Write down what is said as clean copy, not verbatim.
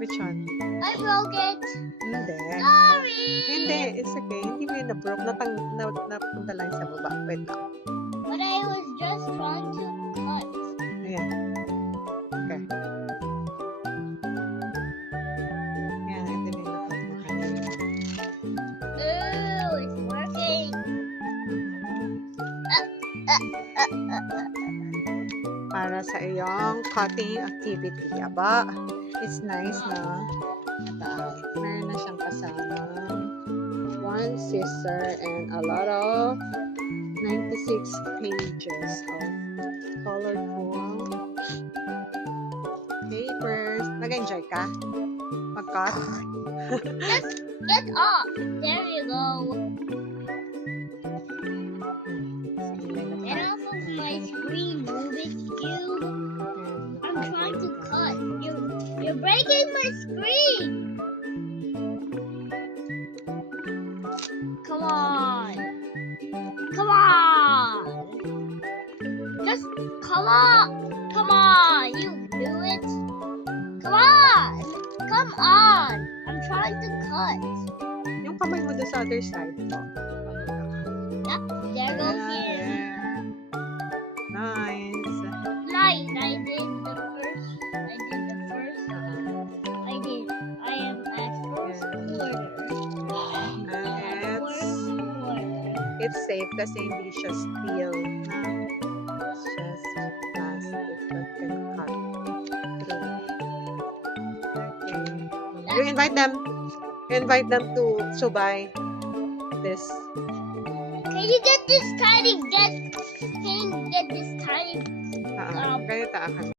Which one? I broke it. Hindi. Sorry. Hindi, it's okay. Hindi mo yun na-broke. Napunta lang sa baba. Wait lang. But I was just trying to cut. Ayan. Okay. Ayan, ito na yung nakat na kanina. Ooh, it's working. Para sa iyong cutting activity. Aba, it's nice na. Meron na siyang kasama. One scissor and a lot of 96 pages of colorful papers. Nag-enjoy ka? Mag-cut? Just get off. There you go. Get off of my screen, Rubik's Cube. I'm trying to cut. You're breaking my screen. Come on. Come on. Just come on. Come on. You do it. Come on. Come on. I'm trying to cut. Yung kamay mo doon sa other side mo. Yep, there goes Yeah, here. yeah. Nice. Nice. I did the first. I am at first quarter. And First quarter. it's safe kasi hindi siya steel. It's just plastic that can cut through. Okay. You invite them. You invite them to buy this. Can you get this tiny? Can you get this tiny? Ganito akan.